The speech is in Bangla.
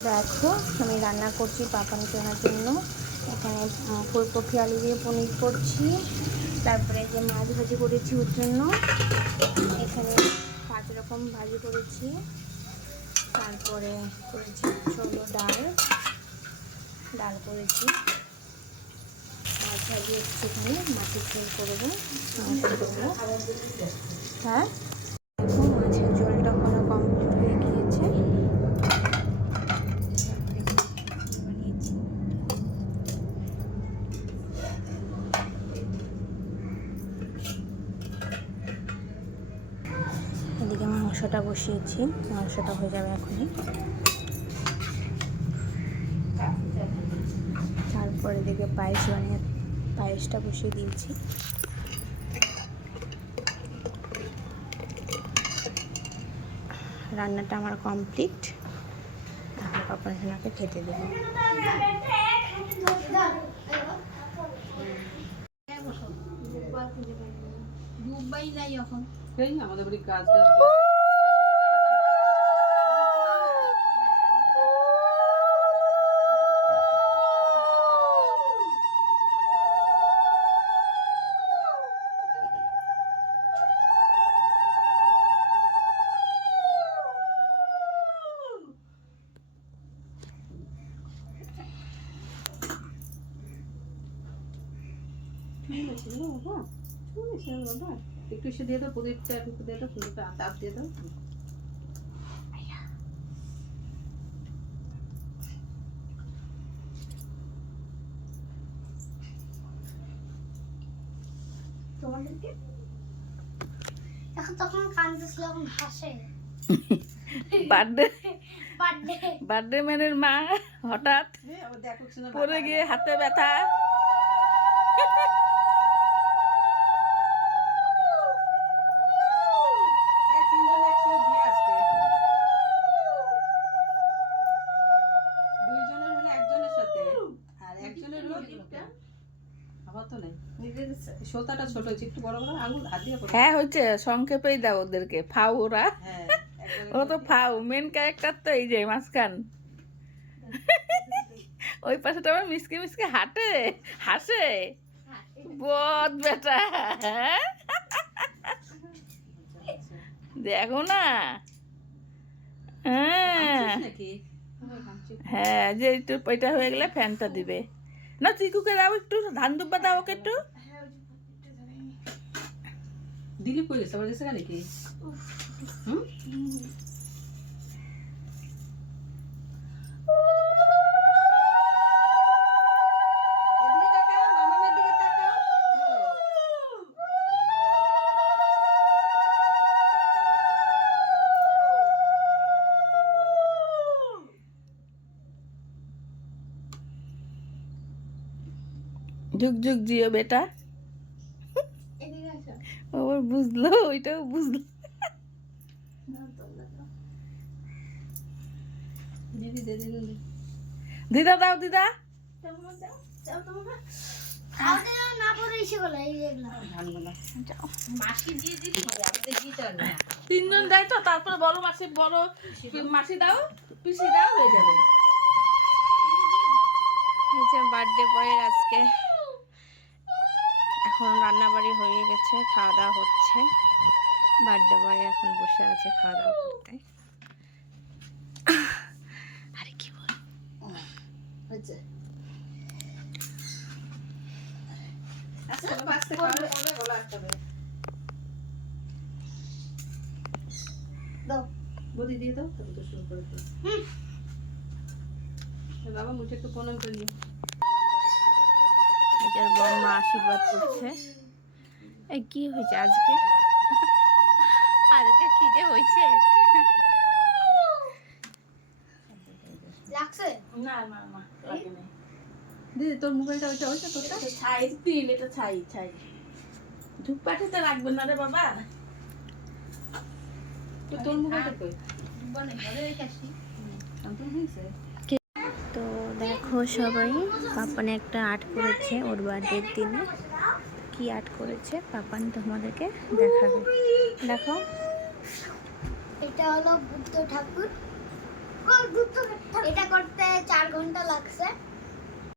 দেখো আমি রান্না করছি পাপান কেনার জন্য। এখানে ফুলকপি আলু দিয়ে পনির করছি, তারপরে যে মাছ ভাজি করেছি ওর জন্য। এখানে 5 রকম ভাজি করেছি, তারপরে করেছি ছোলো ডাল করেছি, মাছ ভাজি হচ্ছে, এখানে মাছের ঝোল করবো। হ্যাঁ দেখো মাছের ঝোলটা করা কমপ্লিট হয়ে গিয়েছে। এদিকে মাংসটা বসিয়েছি, মাংসটা হয়ে যাবে এখনই। তারপরে এদিকে পায়েসটা বসিয়ে দিয়েছি। রান্নাটা আমার কমপ্লিট, এখন পাপান সোনাকে খেতে দেবো। আমাদের বাড়ি কাজ একটু এসে দিয়ে দাও, প্রদীপটা একটু দিয়ে দাও, প্রদীপটা তাপ দিয়ে দাও। তোমাদেরকে এখন তখন কাঁদতেছিল, এখন হাসে। বার্থডে ম্যানের মা হঠাৎ পড়ে গিয়ে হাতে ব্যথা। দুইজনের হলে একজনের সাথে, আর একজনের সোতাটা ছোট হয়েছে, একটু বড় বড় আঙুল হাত দিয়ে। হ্যাঁ হচ্ছে, সংক্ষেপেই দাও ওদেরকে, ফাউ ওরা। ও তো ফাউ, মেন ক্যারেক্টার তো এই যে মাঝখান। ওই পাশেটা আমার মিসকে মিসকে হাসে বদ বেটা। দেখো না, হ্যাঁ যে একটু এটা হয়ে গেলে ফ্যানটা দিবে না। চিকুকে দাও একটু, ধান দুব্বা দাও ওকে একটু। দিলি পড়ে গেছে, আমার কাছে নাকি? ঝুক ঝুক জিও বেটা। আবার বুঝলো, ওইটাও বুঝলো। দিদা দাও, দিদা তিনজন দেয় তো, তারপরে বড় মাসি দাও, পিসি দাও, হয়ে যাবে। এই যে বার্থডে বয়ের আজকে এখন রান্নাবাড়ি হয়ে গেছে, খাওয়া দাওয়া হচ্ছে। বার্থডে বয় এখন বসে আছে খাওয়া দাওয়া করতে। আরে কি বল বদি দিয়ে দাও, তবে তো শুরু করে দাও। বাবা মুঠে একটু প্রণাম করে নিও। এটার বম্মা আশীর্বাদ করছে। এই কি হয়েছে আজকে? আজকে কি যে হয়েছে? লাগছে না না না, লাগে না। দিদি তোর মোবাইলটা ওইটা ওইটা তোরটা ছাই তিল, এটা ছাই ধূপপাটিতে রাখবেন না রে বাবা। তো তোর মোবাইলটা কই? বনে ঘরে রেখে আসি। তো দেখো সবাই, পাপান একটা আর্ট করেছে ওর বার্থডের দিনে। কি আর্ট করেছে পাপান তোমাদেরকে দেখাবে, দেখো। এটা হলো বুদ্ধ ঠাকুর। এটা